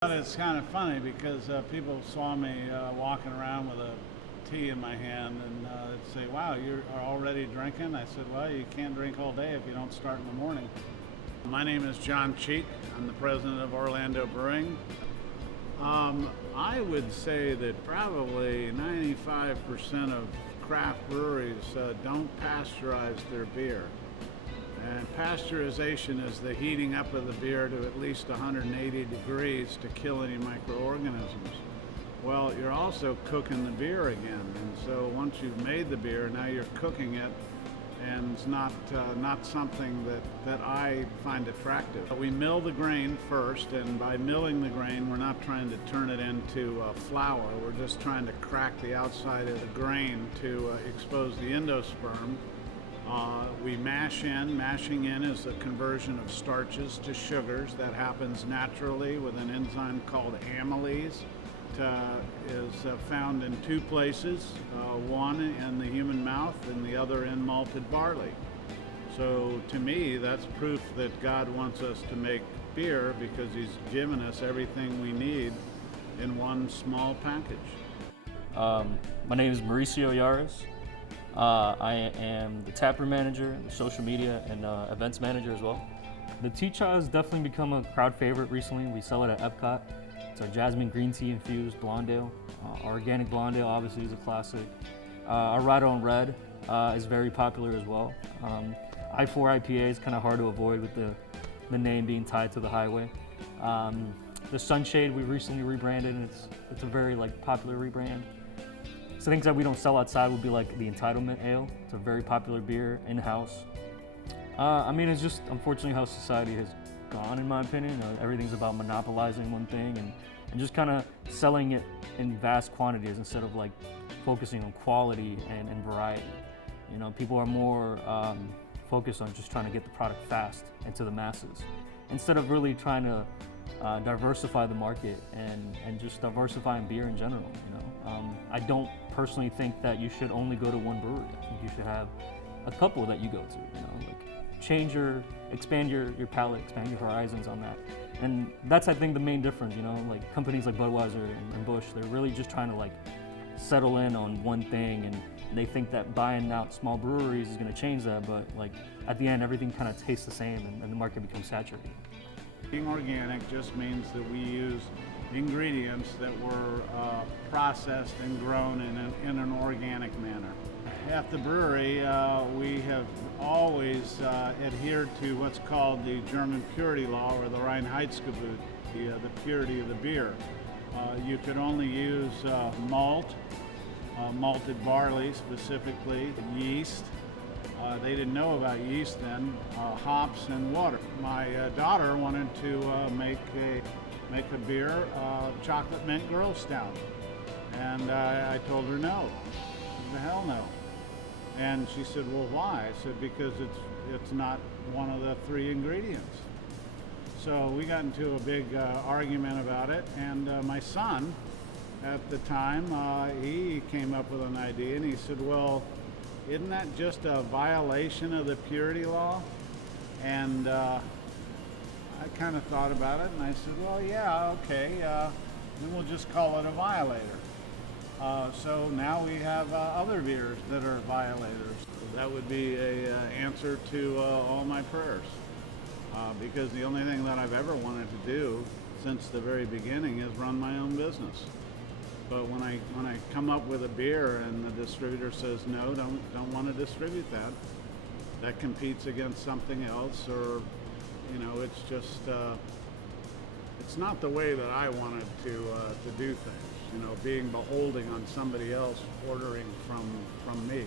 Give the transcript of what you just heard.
But it's kind of funny because people saw me walking around with a tea in my hand and they'd say, wow, you're already drinking? I said, well, you can't drink all day if you don't start in the morning. My name is John Cheek. I'm the president of Orlando Brewing. I would say that probably 95% of craft breweries don't pasteurize their beer. And pasteurization is the heating up of the beer to at least 180 degrees to kill any microorganisms. Well, you're also cooking the beer again, and so once you've made the beer, now you're cooking it, and it's not something that I find attractive. We mill the grain first, and by milling the grain, we're not trying to turn it into flour. We're just trying to crack the outside of the grain to expose the endosperm. We mash in. Mashing in is a conversion of starches to sugars that happens naturally with an enzyme called amylase. It is found in two places, one in the human mouth and the other in malted barley. So to me, that's proof that God wants us to make beer because He's given us everything we need in one small package. My name is Mauricio Yares. I am the taproom manager, the social media, and events manager as well. The Tea-Cha has definitely become a crowd favorite recently. We sell it at Epcot. It's our jasmine green tea infused blonde ale. Our organic blonde ale obviously is a classic. Our Ride On Red is very popular as well. I-4 IPA is kind of hard to avoid with the name being tied to the highway. The Sunshade we recently rebranded, and it's a very popular rebrand. So things that we don't sell outside would be like the Entitlement Ale. It's a very popular beer in-house. It's just unfortunately how society has gone, in my opinion. Everything's about monopolizing one thing and just kind of selling it in vast quantities instead of focusing on quality and variety. People are more focused on just trying to get the product fast and to the masses instead of really trying to diversify the market and just diversifying beer in general. I don't personally think that you should only go to one brewery. I think you should have a couple that you go to. Expand your palate, expand your horizons on that. And that's, I think, the main difference. Companies like Budweiser and Busch, they're really just trying to settle in on one thing, and they think that buying out small breweries is going to change that. But at the end, everything kind of tastes the same, and the market becomes saturated. Being organic just means that we use ingredients that were processed and grown in an organic manner. At the brewery, we have always adhered to what's called the German purity law, or the Reinheitsgebot, the purity of the beer. You could only use malt, malted barley specifically, yeast. They didn't know about yeast then, hops and water. My daughter wanted to make a beer, chocolate mint girl stout. And I told her no. The hell no. And she said, well, why? I said, because it's not one of the three ingredients. So we got into a big argument about it, and my son at the time, he came up with an idea, and he said, well, isn't that just a violation of the purity law? And I kind of thought about it, and I said, well, yeah, okay, then we'll just call it a violator. So now we have other beers that are violators. That would be an answer to all my prayers. Because the only thing that I've ever wanted to do since the very beginning is run my own business. But when I come up with a beer and the distributor says, no, don't want to distribute that, that competes against something else, or, it's just, it's not the way that I wanted to do things, being beholding on somebody else ordering from me.